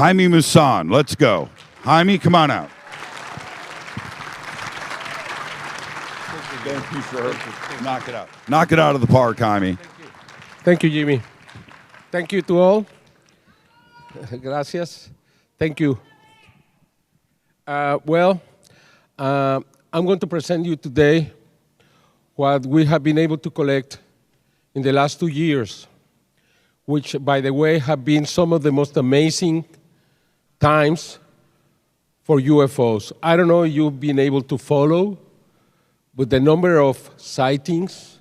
Jaimie Maussan. Let's go. Jaimie, come on out. Thank you, sir. Knock it out. Knock it out of the park, Jaimie. Thank you, Jimmy. Thank you to all. Gracias. Thank you. I'm going to present you today what we have been able to collect in the last 2 years, which, by the way, have been some of the most amazing times for UFOs. I don't know if you've been able to follow, but the number of sightings,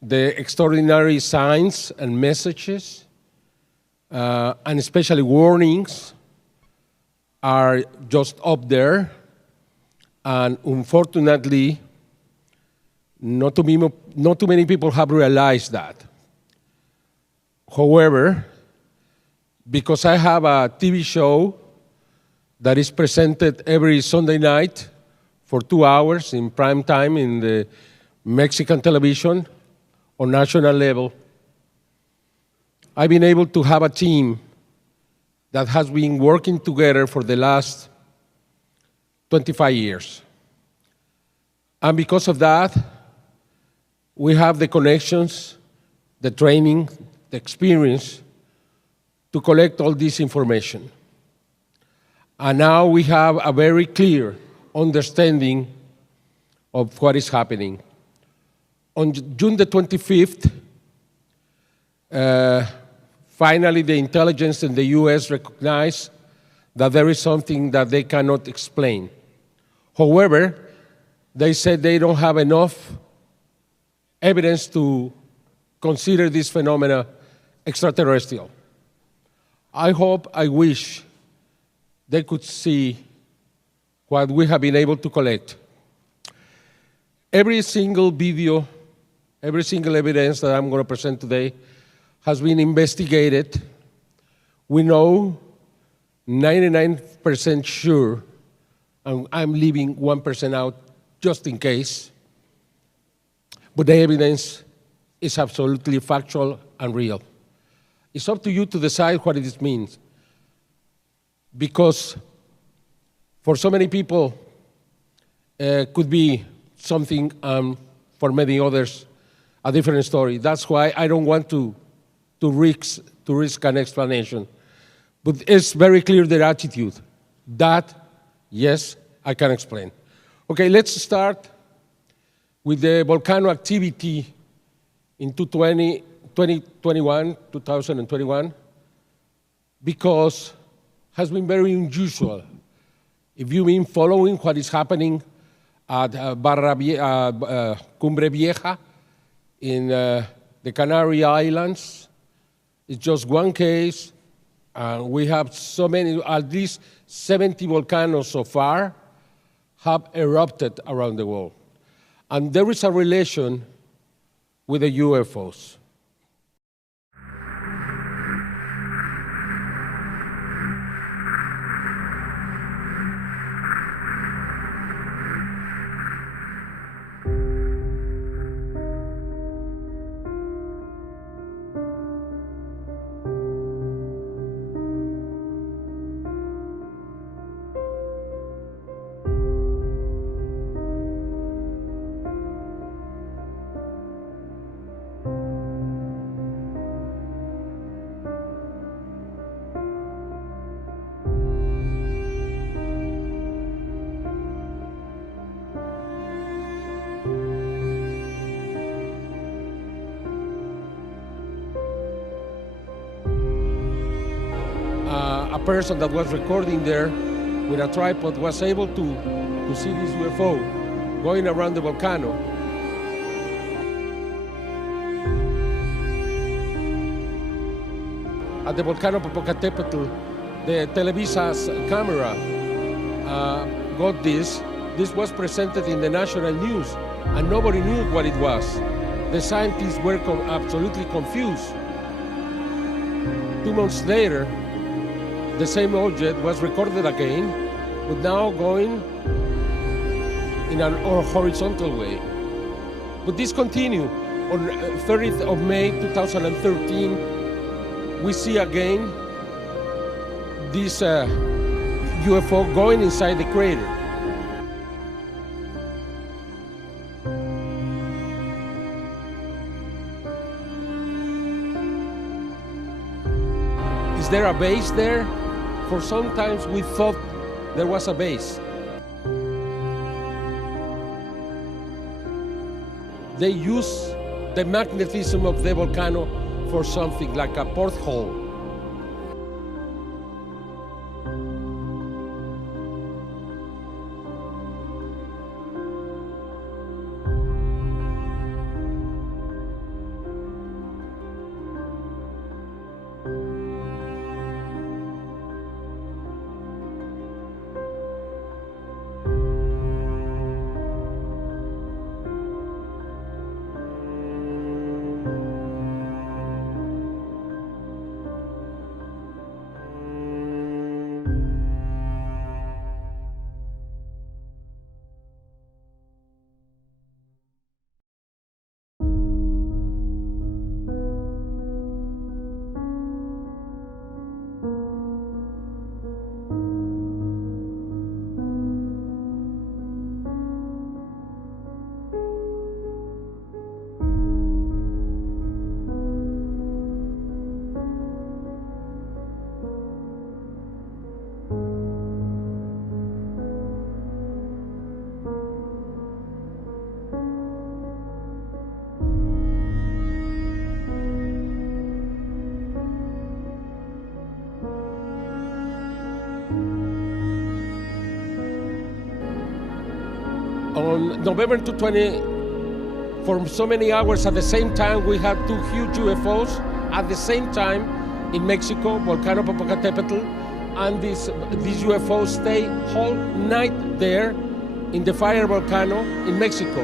the extraordinary signs and messages, and especially warnings, are just up there. And unfortunately, not too many people have realized that. However, because I have a TV show that is presented every Sunday night for 2 hours in prime time in the Mexican television on national level, I've been able to have a team that has been working together for the last 25 years. And because of that, we have the connections, the training, the experience to collect all this information. And now we have a very clear understanding of what is happening. On June the 25th, finally the intelligence in the US recognized that there is something that they cannot explain. However, they said they don't have enough evidence to consider this phenomena extraterrestrial. I wish they could see what we have been able to collect. Every single video, every single evidence that I'm going to present today has been investigated. We know 99% sure, and I'm leaving 1% out just in case, but the evidence is absolutely factual and real. It's up to you to decide what it means, because for so many people, could be something, for many others, a different story. That's why I don't want to risk an explanation. But it's very clear their attitude. That, yes, I can explain. Okay, let's start with the volcano activity in 2021, because it has been very unusual. If you've been following what is happening at Cumbre Vieja in the Canary Islands, it's just one case. We have so many, at least 70 volcanoes so far have erupted around the world. And there is a relation with the UFOs. A person that was recording there with a tripod was able to see this UFO going around the volcano. At the Volcano Popocatépetl, the Televisa's camera got this. This was presented in the national news, and nobody knew what it was. The scientists were absolutely confused. 2 months later, the same object was recorded again, but now going in a horizontal way. But this continued. On 30th of May 2013, we see again this UFO going inside the crater. Is there a base there? For sometimes we thought there was a base. They use the magnetism of the volcano for something like a porthole. On November 220, for so many hours at the same time, we had two huge UFOs at the same time in Mexico, Volcano Popocatépetl, and these UFOs stay whole night there in the fire volcano in Mexico.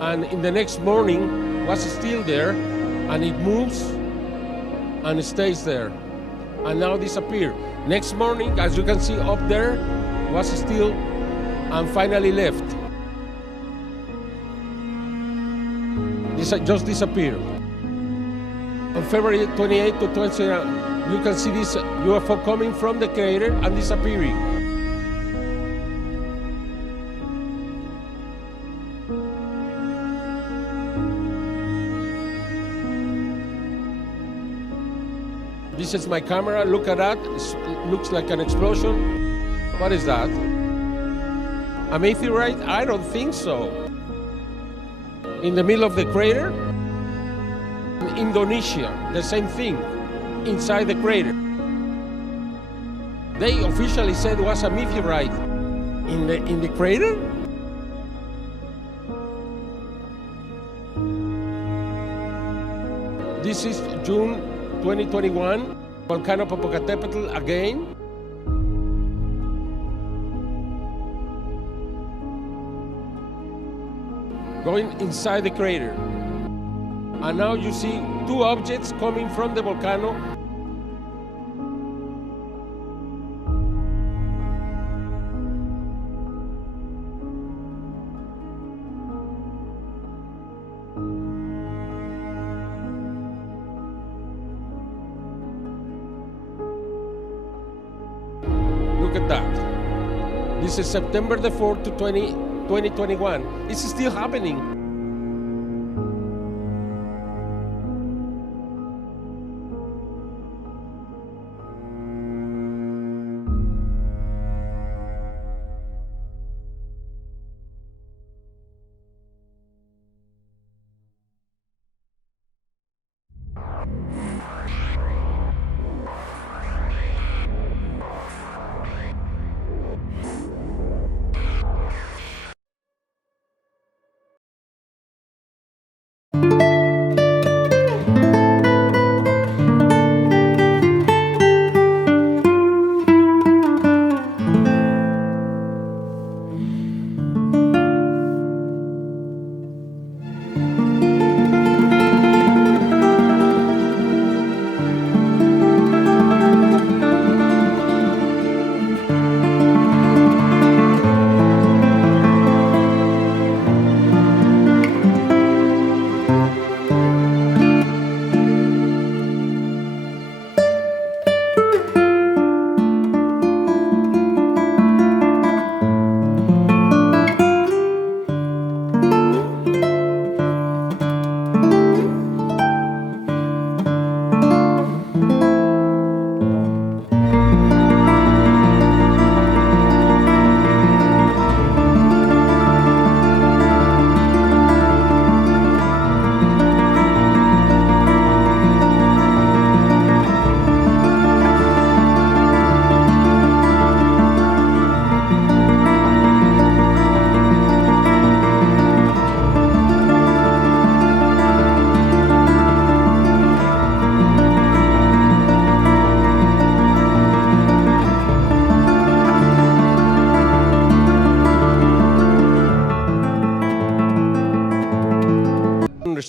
And in the next morning was still there, and it moves and it stays there, and now disappear. Next morning, as you can see up there, was still and finally left. This just disappeared. On February 28 to 20, you can see this UFO coming from the crater and disappearing. This is my camera. Look at that. It looks like an explosion. What is that? A meteorite? I don't think so. In the middle of the crater? In Indonesia, the same thing, inside the crater. They officially said it was a meteorite. In the crater? This is June 2021, Volcano Popocatépetl again. Going inside the crater. And now you see two objects coming from the volcano. Look at that. This is September the 4th to 2021. It's still happening.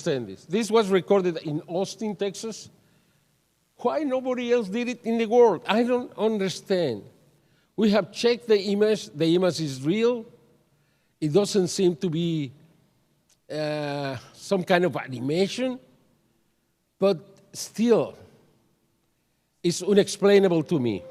understand this. This was recorded in Austin, Texas. Why nobody else did it in the world? I don't understand. We have checked the image. The image is real. It doesn't seem to be some kind of animation, but still, it's unexplainable to me.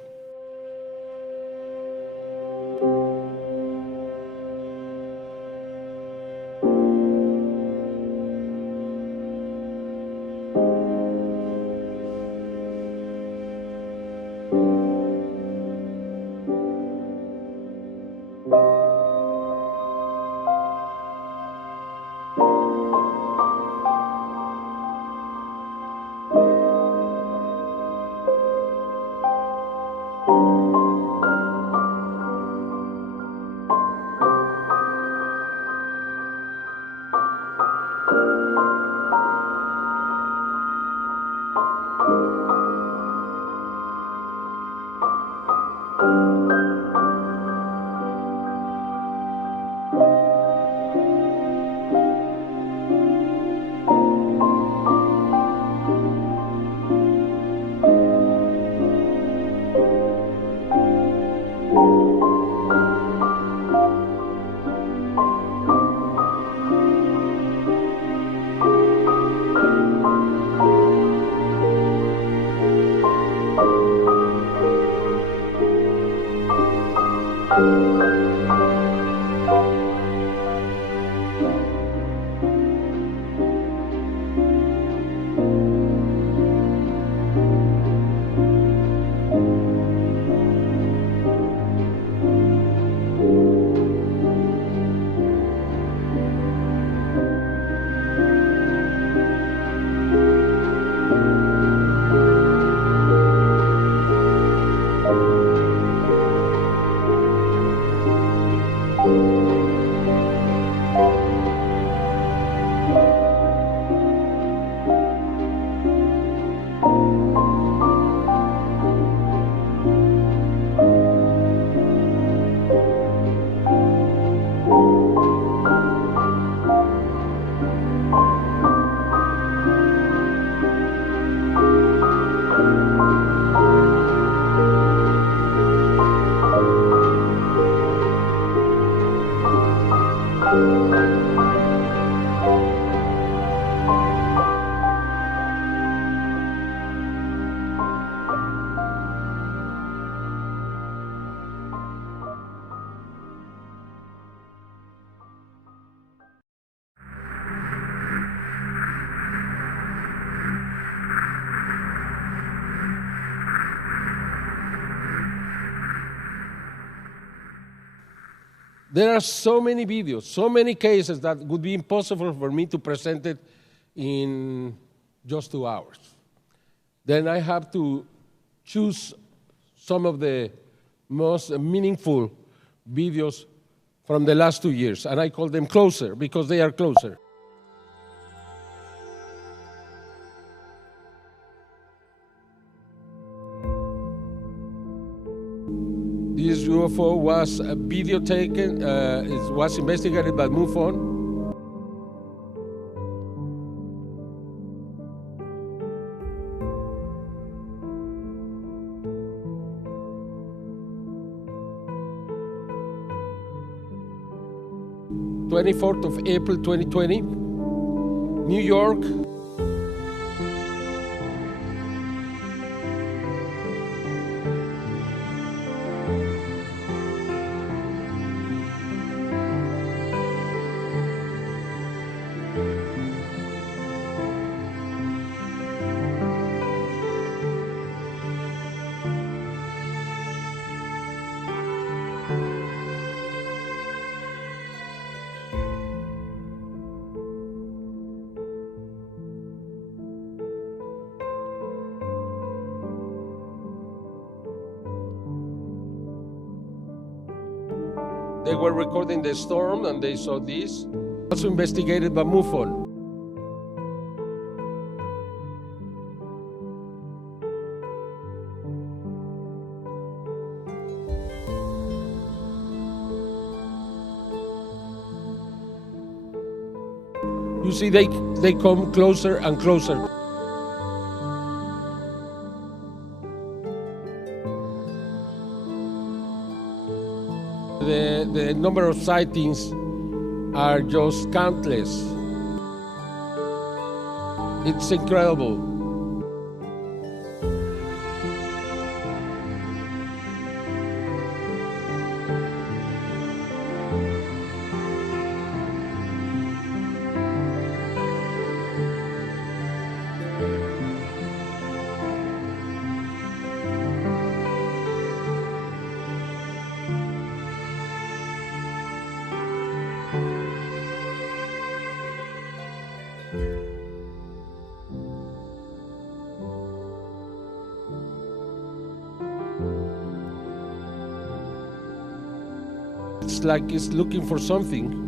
There are so many videos, so many cases that would be impossible for me to present it in just 2 hours. Then I have to choose some of the most meaningful videos from the last 2 years, and I call them closer because they are closer. This UFO was a video taken, it was investigated by MUFON. '24th of April 2020, New York. They were recording the storm and they saw this. Also investigated by MUFON. You see, they come closer and closer. The number of sightings are just countless. It's incredible. It's like it's looking for something.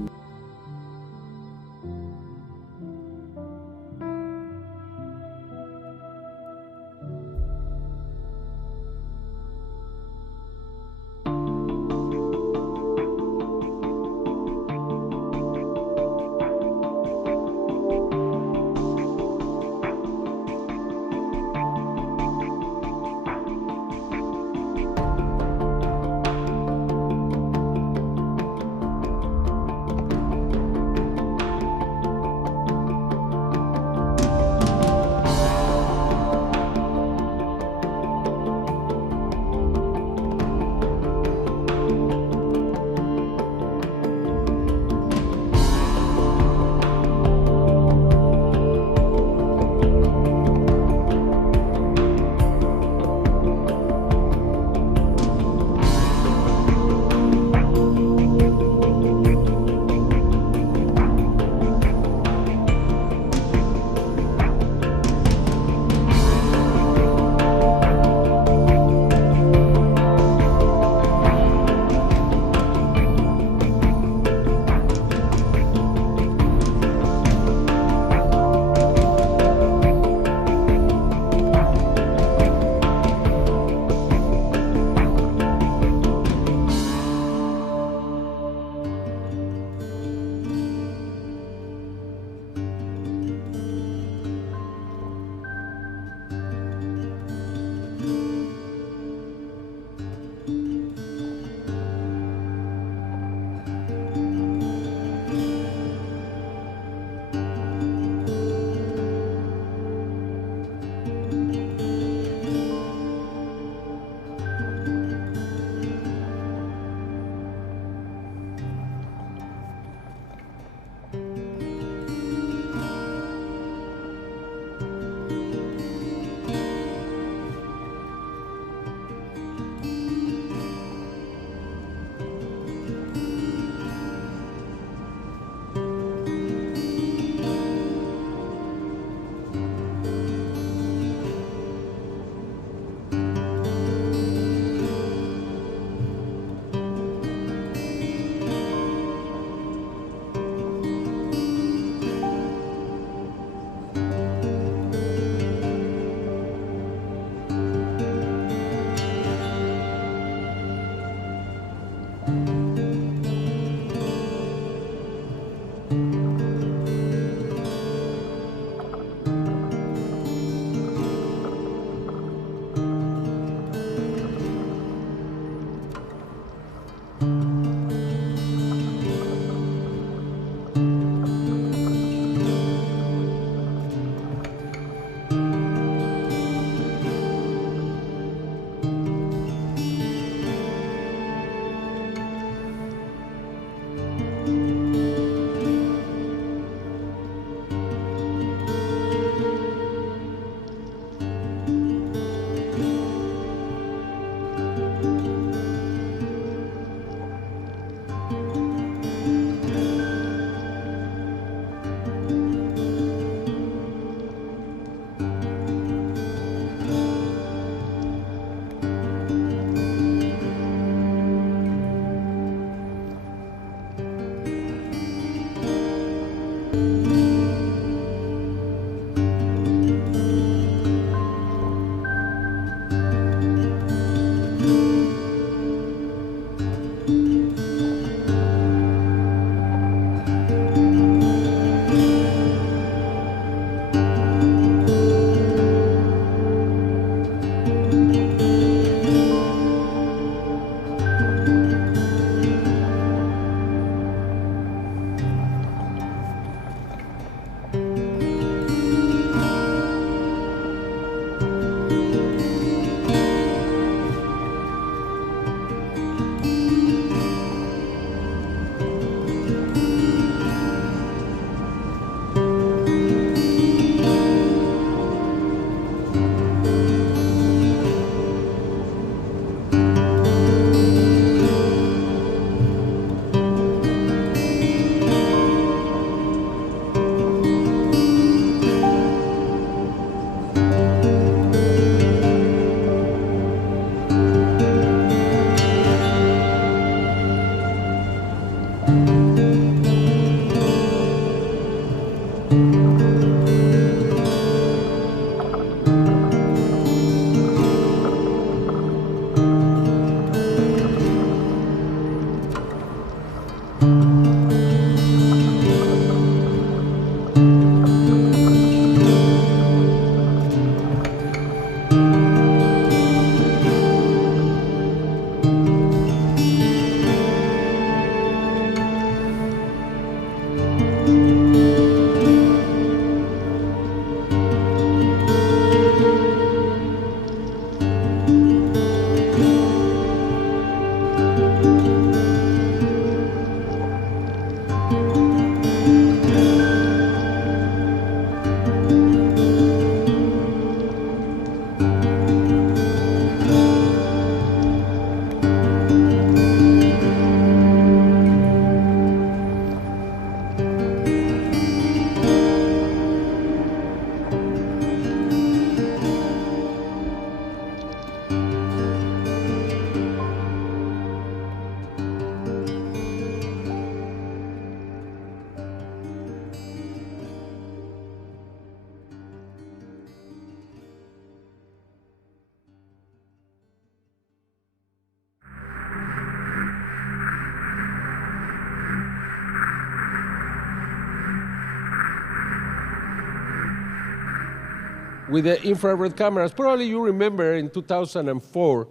with the infrared cameras. Probably you remember in 2004,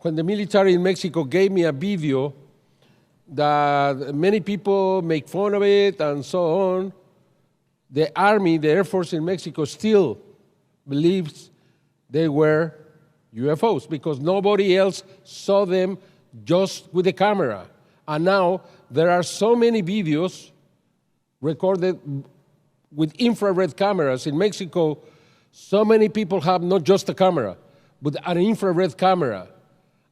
when the military in Mexico gave me a video that many people make fun of it and so on. The Army, the Air Force in Mexico still believes they were UFOs because nobody else saw them just with the camera. And now there are so many videos recorded with infrared cameras in Mexico. So many people have not just a camera, but an infrared camera.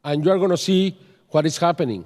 And you're going to see what is happening.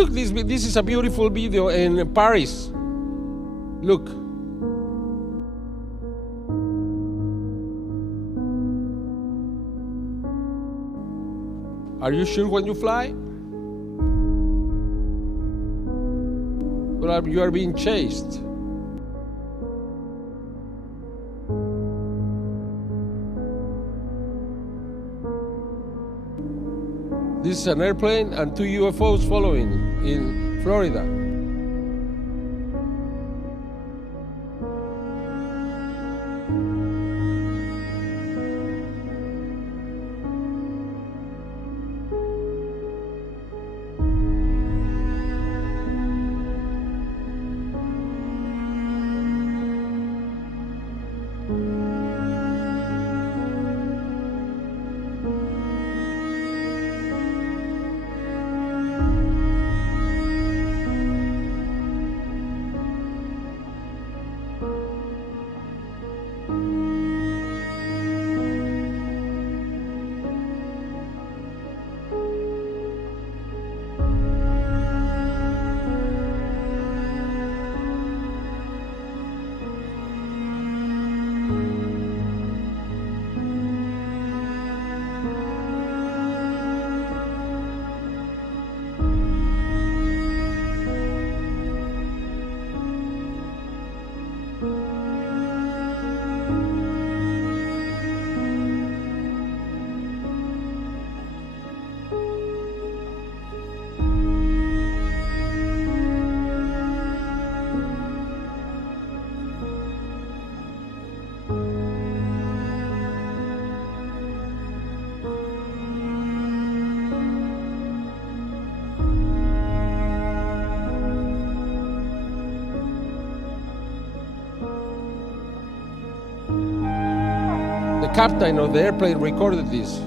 Look, this is a beautiful video in Paris. Look. Are you sure when you fly? Well, you are being chased. This is an airplane and 2 UFOs following in Florida. The captain of the airplane recorded this.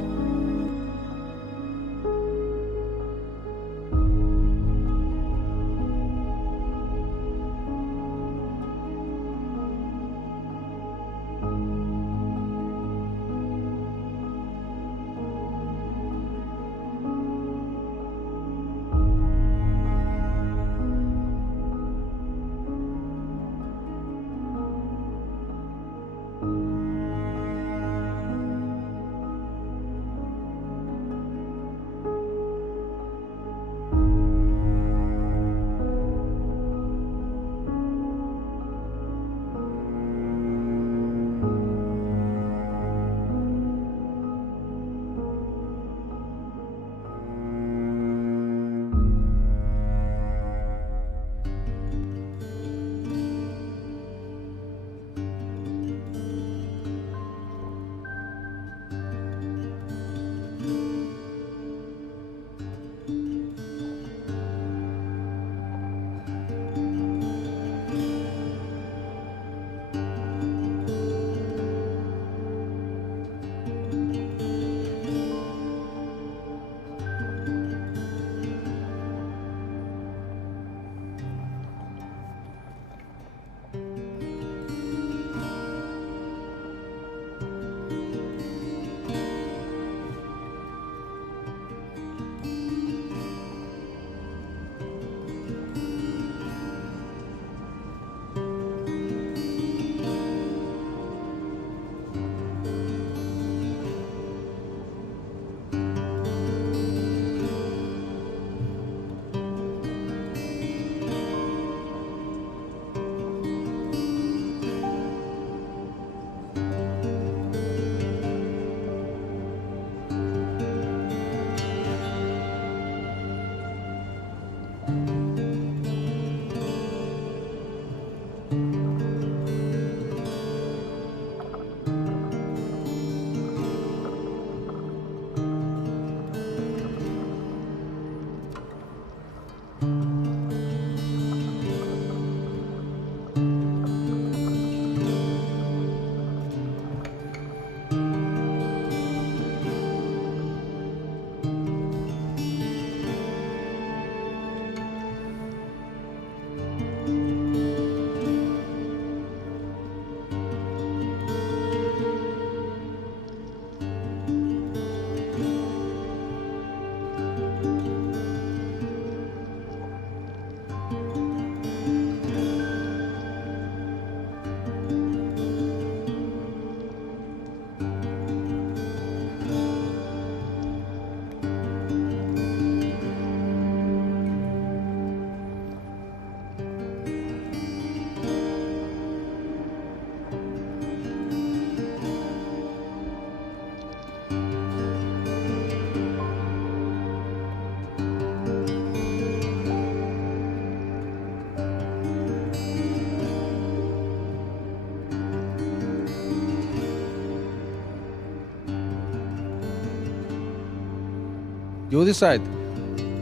You decide.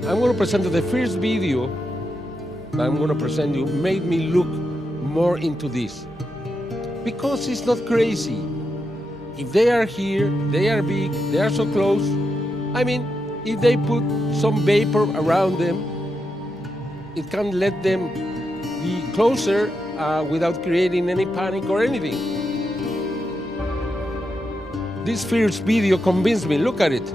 I'm going to present the first video that I'm going to present you made me look more into this. Because it's not crazy. If they are here, they are big, they are so close. I mean, if they put some vapor around them, it can let them be closer without creating any panic or anything. This first video convinced me. Look at it.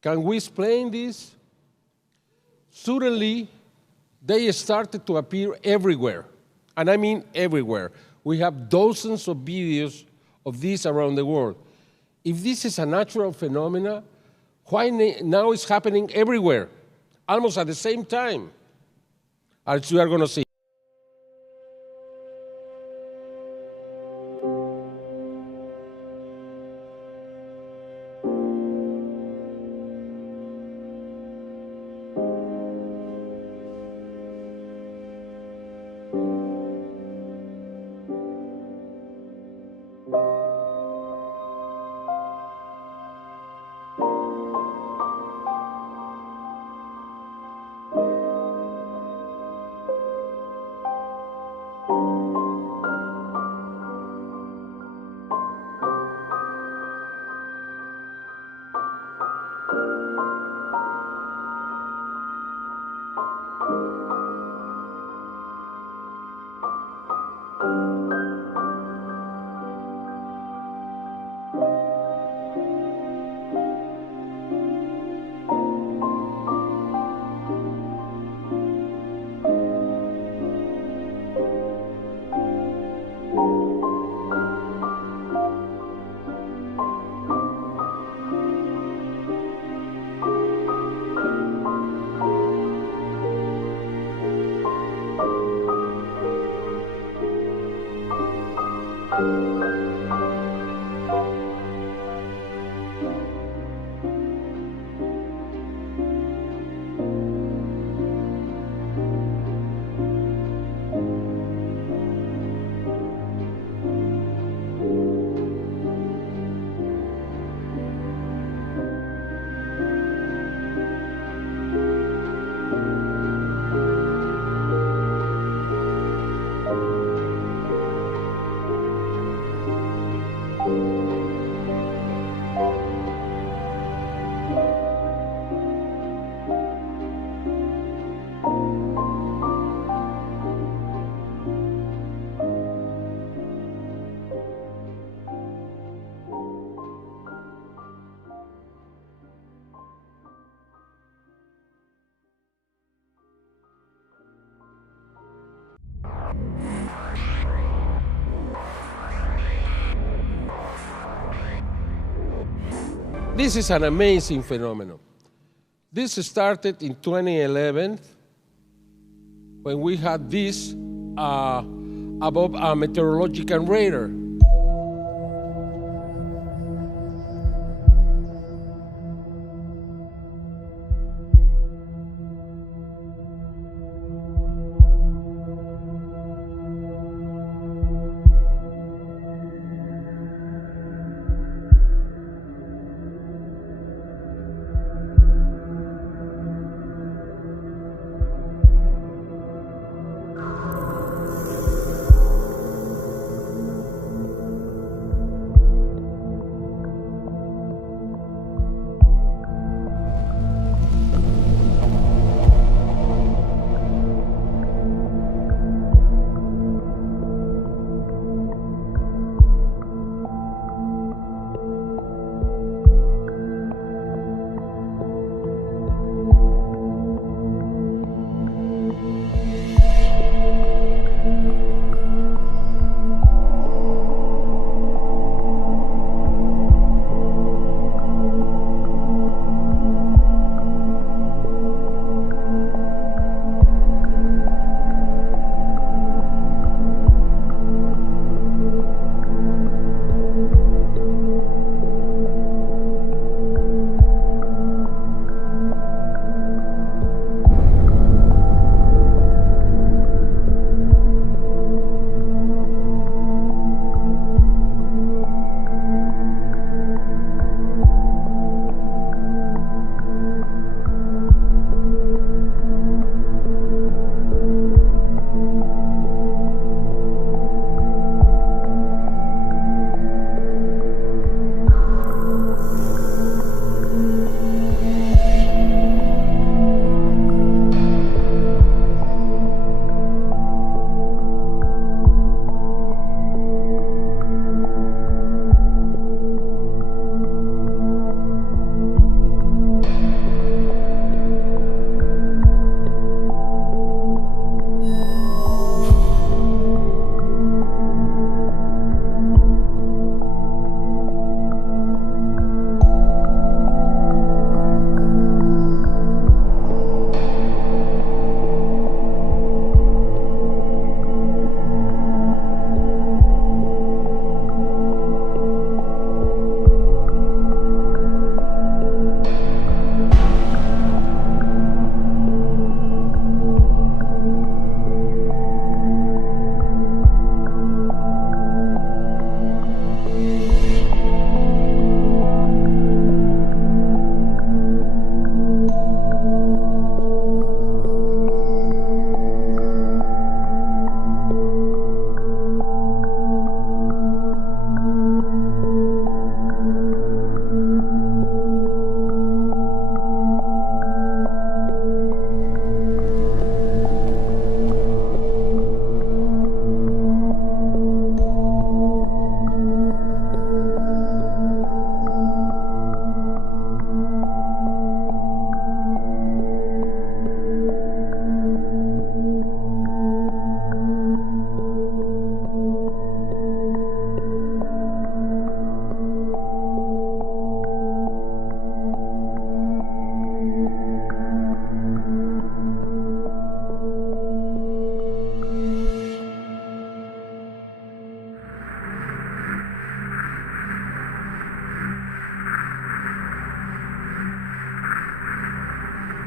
Can we explain this? Suddenly, they started to appear everywhere. And I mean everywhere. We have dozens of videos of this around the world. If this is a natural phenomena, why now it's happening everywhere, almost at the same time, as you are going to see? This is an amazing phenomenon. This started in 2011 when we had this above a meteorological radar.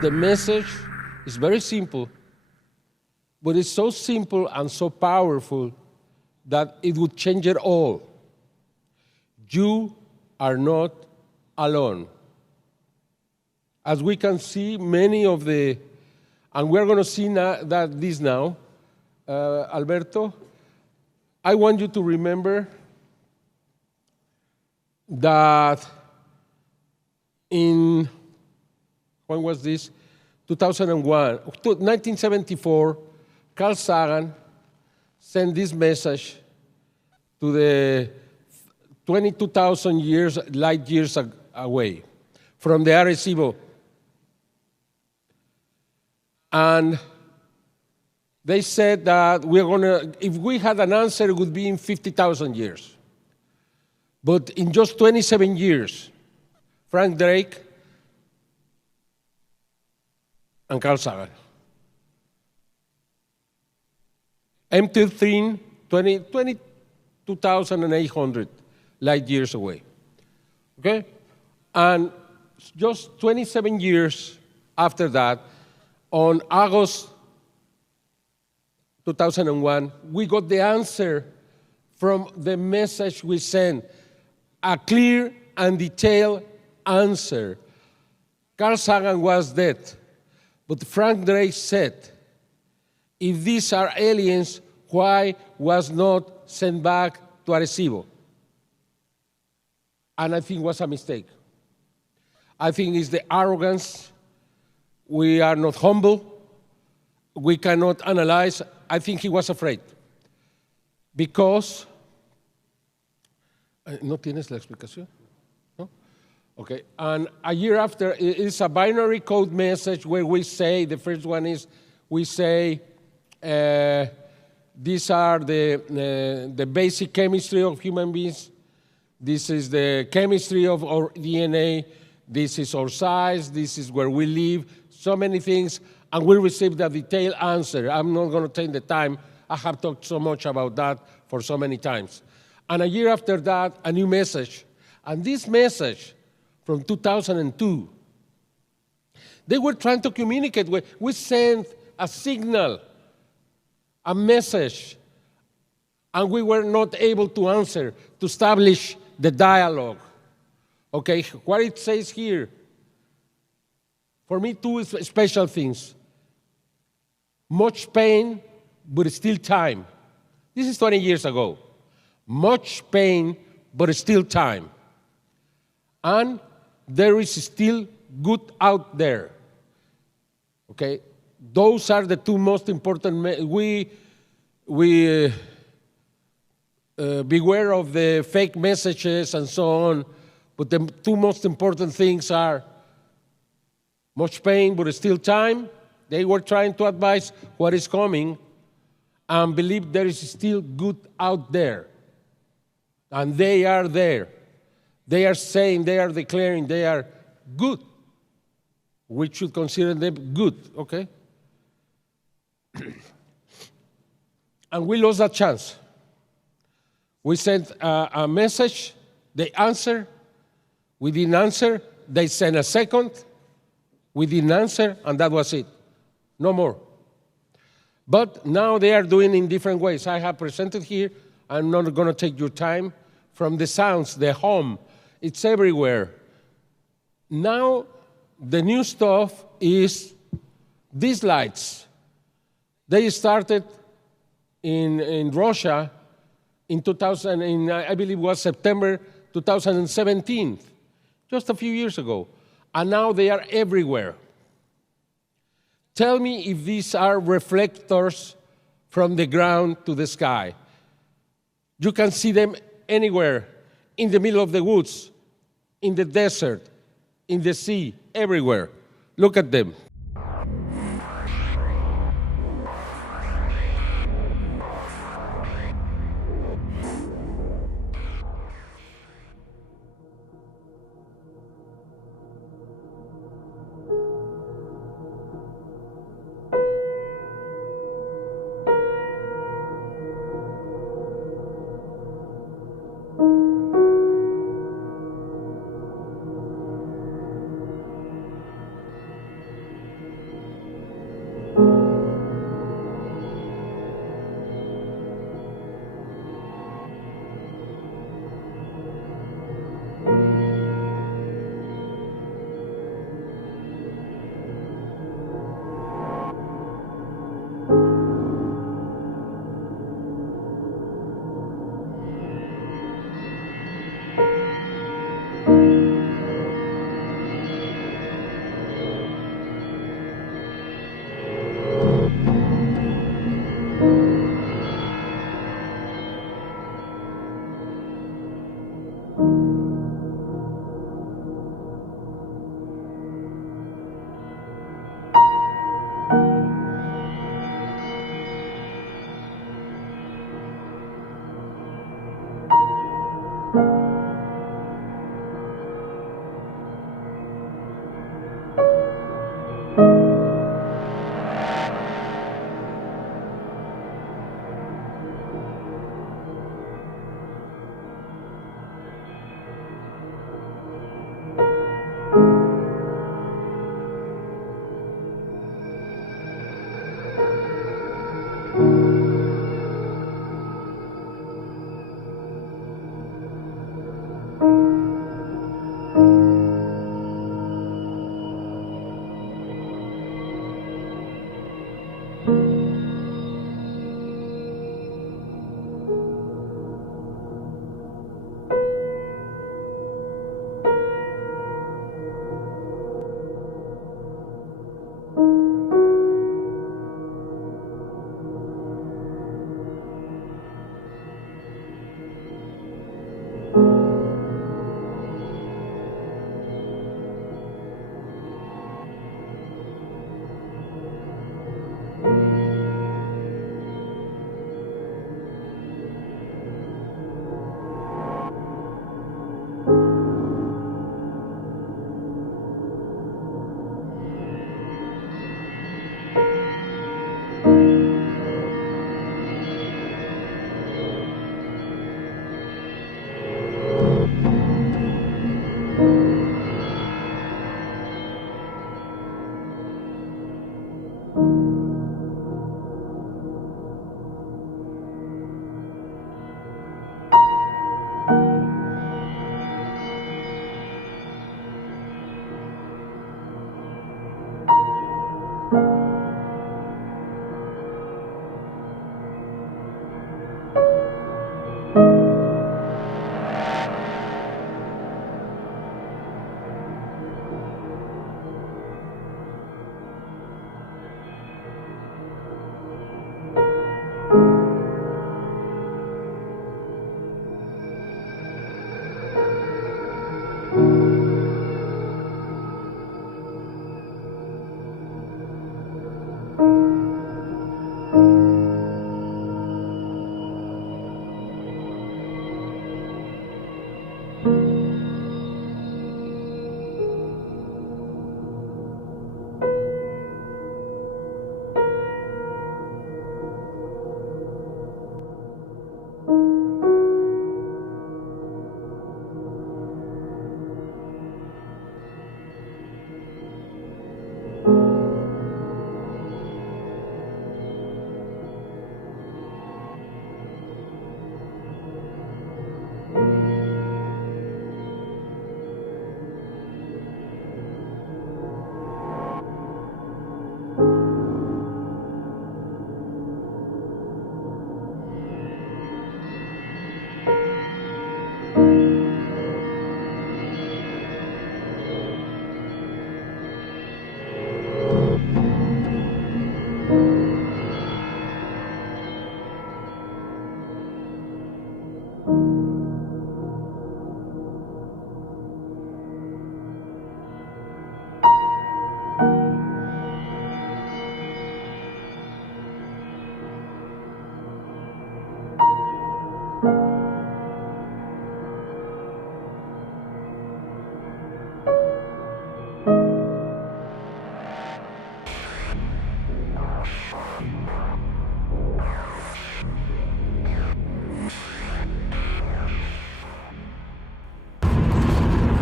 The message is very simple, but it's so simple and so powerful that it would change it all. You are not alone. As we can see, many of the, and we're going to see this now, Alberto, I want you to remember that in, when was this? 1974, Carl Sagan sent this message to the 22,000 light years away from the Arecibo. And they said that we're going to, if we had an answer, it would be in 50,000 years. But in just 27 years, Frank Drake, and Carl Sagan. M13, 22,800 light years away. Okay? And just 27 years after that, on August 2001, we got the answer from the message we sent, a clear and detailed answer. Carl Sagan was dead, but Frank Drake said, if these are aliens, why was not sent back to Arecibo? And I think it was a mistake. I think it's the arrogance. We are not humble. We cannot analyze. I think he was afraid. Because, ¿no tienes la explicación? No? Okay, and a year after, it's a binary code message where we say, the first one is, we say, these are the basic chemistry of human beings. This is the chemistry of our DNA. This is our size. This is where we live. So many things. And we received a detailed answer. I'm not going to take the time. I have talked so much about that for so many times. And a year after that, a new message. And this message from 2002, they were trying to communicate. We sent a signal, a message, and we were not able to answer, to establish the dialogue. Okay, what it says here, for me, two special things. Much pain, but still time. This is 20 years ago. Much pain, but still time. And there is still good out there. Okay? Those are the two most important. Beware of the fake messages and so on, but the two most important things are much pain, but still time. They were trying to advise what is coming and believe there is still good out there. And they are there. They are saying, they are declaring they are good. We should consider them good, okay? And we lost that chance. We sent a message, they answered, we didn't answer, they sent a second, we didn't answer, and that was it. No more. But now they are doing in different ways. I have presented here, I'm not going to take your time, from the sounds, the hum, it's everywhere. Now the new stuff is these lights. They started in Russia in 2000, I believe it was September 2017, just a few years ago. And now they are everywhere. Tell me if these are reflectors from the ground to the sky. You can see them anywhere, in the middle of the woods, in the desert, in the sea, everywhere. Look at them.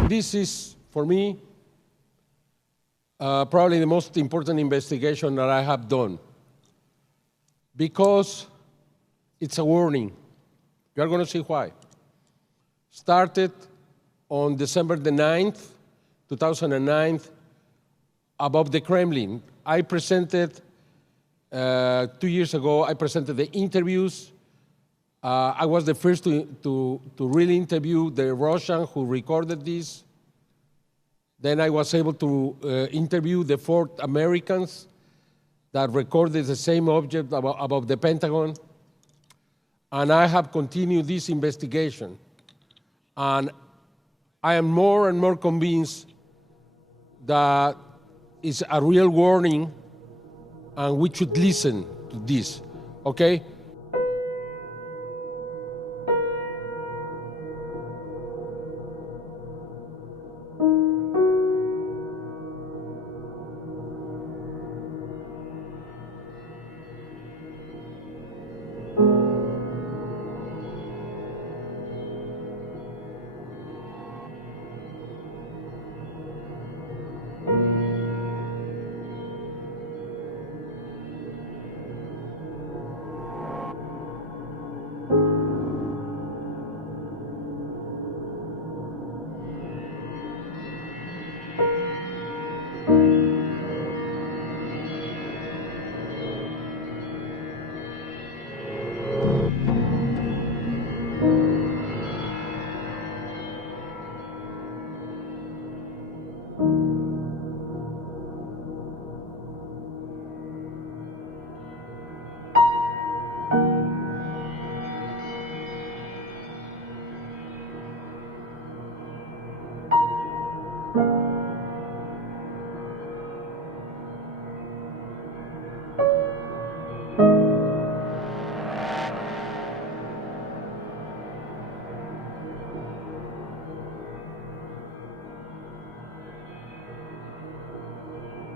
This is, for me, probably the most important investigation that I have done, because it's a warning. You're going to see why. Started on December the 9th, 2009, above the Kremlin. I presented, 2 years ago, I presented the interviews. I was the first to really interview the Russian who recorded this. Then I was able to interview the 4 Americans that recorded the same object above the Pentagon. And I have continued this investigation. And I am more and more convinced that it's a real warning and we should listen to this, okay?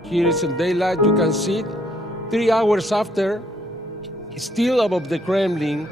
Here is in daylight, you can see it. 3 hours after, still above the Kremlin.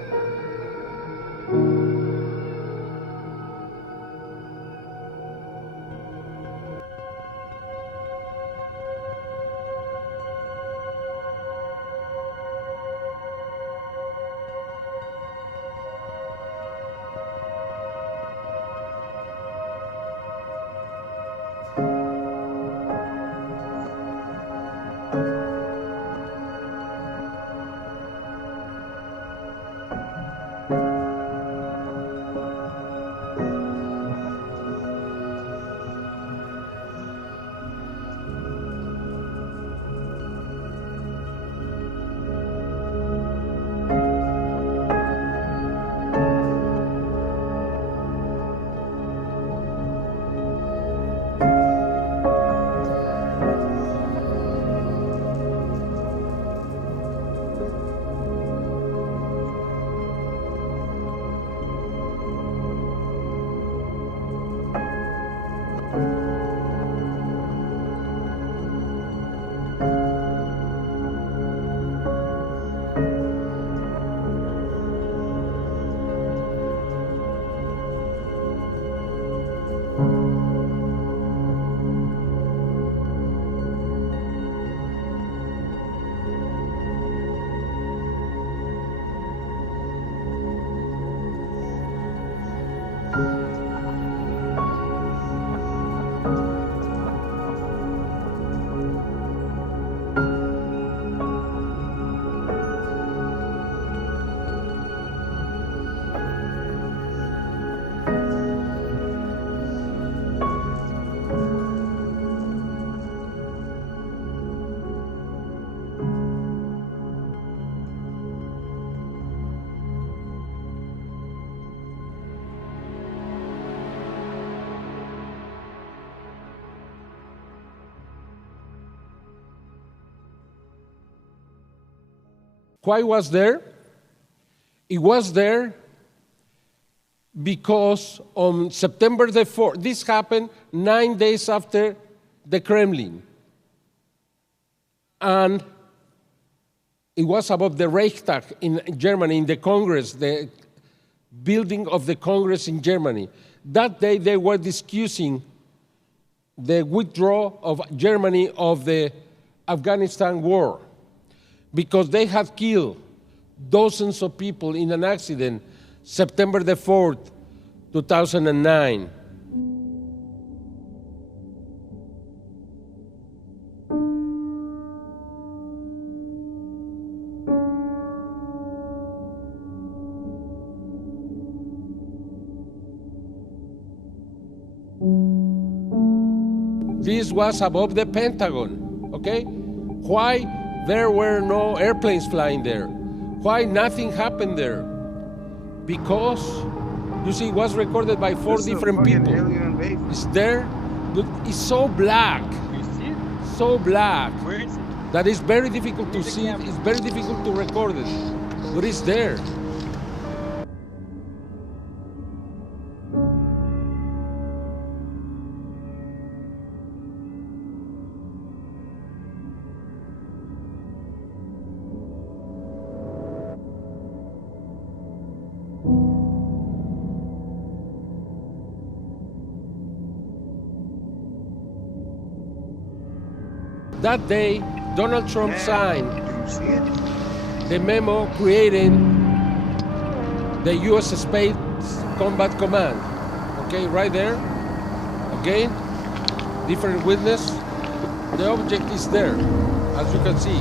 Why was there? It was there because on September the 4th, this happened 9 days after the Kremlin. And it was about the Reichstag in Germany, in the Congress, the building of the Congress in Germany. That day they were discussing the withdrawal of Germany of the Afghanistan war because they had killed dozens of people in an accident September the 4th, 2009. This was above the Pentagon, okay? Why there were no airplanes flying there? Why nothing happened there? Because, you see, it was recorded by 4 different people. It's there, but it's so black, so black, that it's very difficult to see it, it's very difficult to record it, but it's there. That day, Donald Trump signed the memo creating the U.S. Space Combat Command. Okay, right there. Again, different witness. The object is there, as you can see.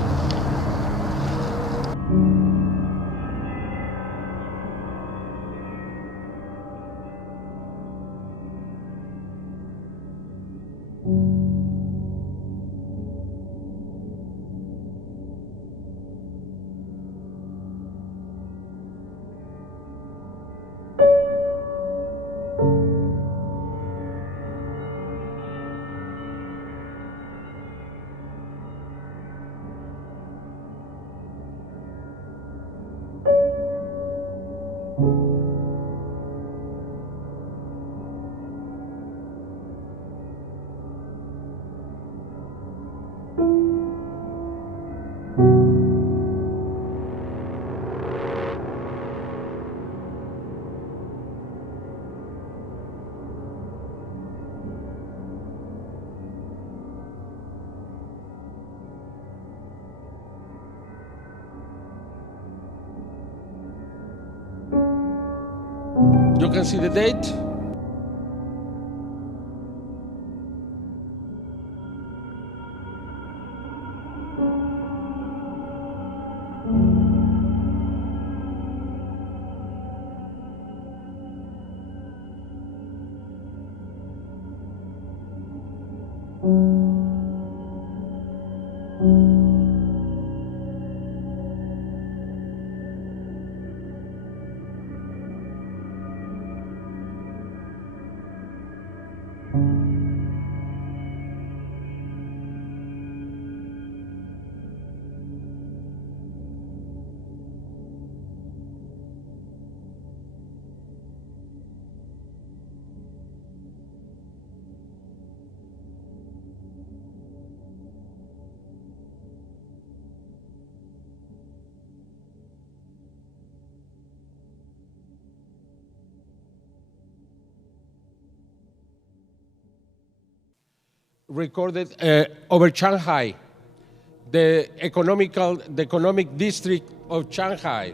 You can see the date. Recorded over Shanghai, the economic district of Shanghai.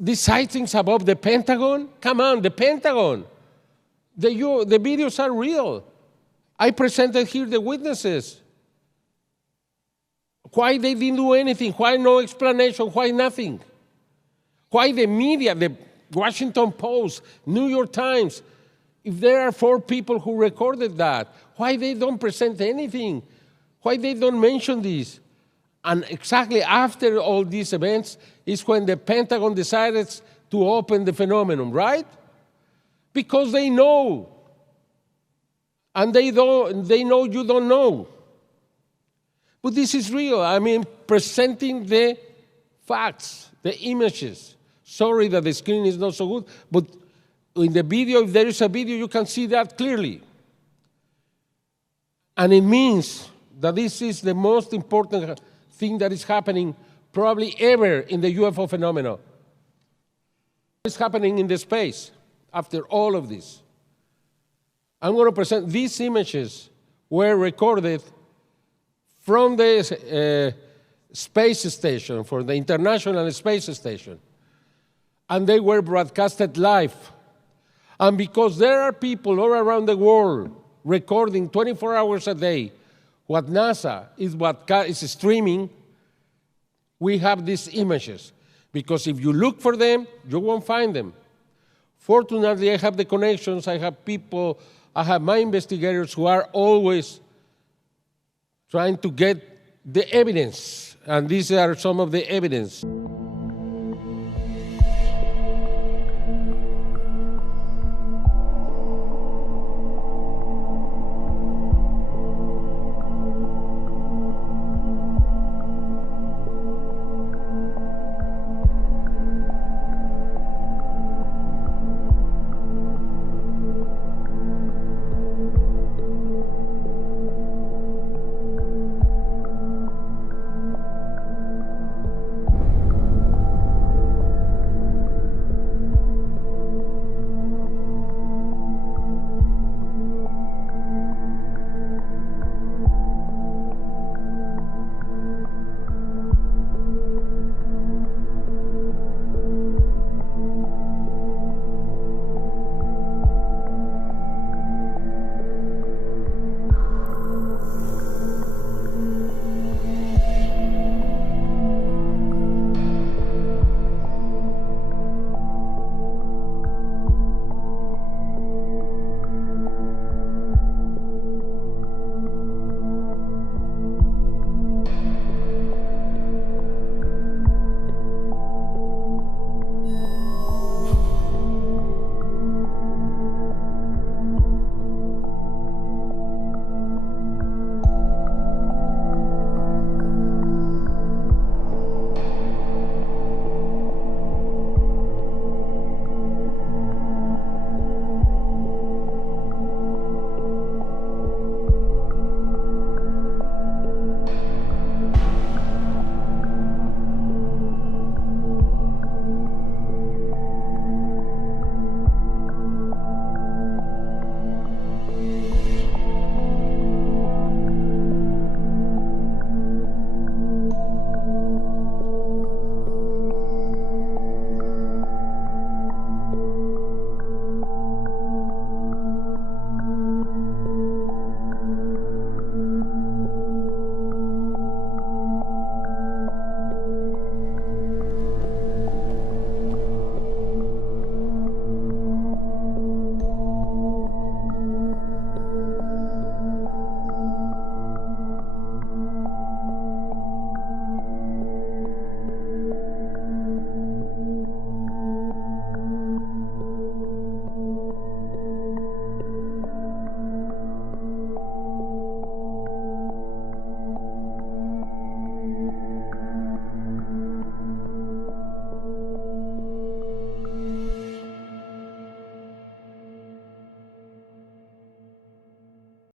these sightings above the Pentagon? Come on, the Pentagon. The videos are real. I presented here the witnesses. Why they didn't do anything? Why no explanation? Why nothing? Why the media, the Washington Post, New York Times, if there are 4 people who recorded that, why they don't present anything? Why they don't mention this? And exactly after all these events is when the Pentagon decided to open the phenomenon, right? Because they know. And they know you don't know. But this is real. I mean, presenting the facts, the images. Sorry that the screen is not so good, but in the video, if there is a video, you can see that clearly. And it means that this is the most important thing that is happening probably ever in the UFO phenomenon. What is happening in the space after all of this? I'm going to present these images were recorded from the space station, for the International Space Station. And they were broadcasted live. And because there are people all around the world recording 24 hours a day what NASA is streaming, we have these images. Because if you look for them, you won't find them. Fortunately, I have the connections, I have people, I have my investigators who are always trying to get the evidence. And these are some of the evidence.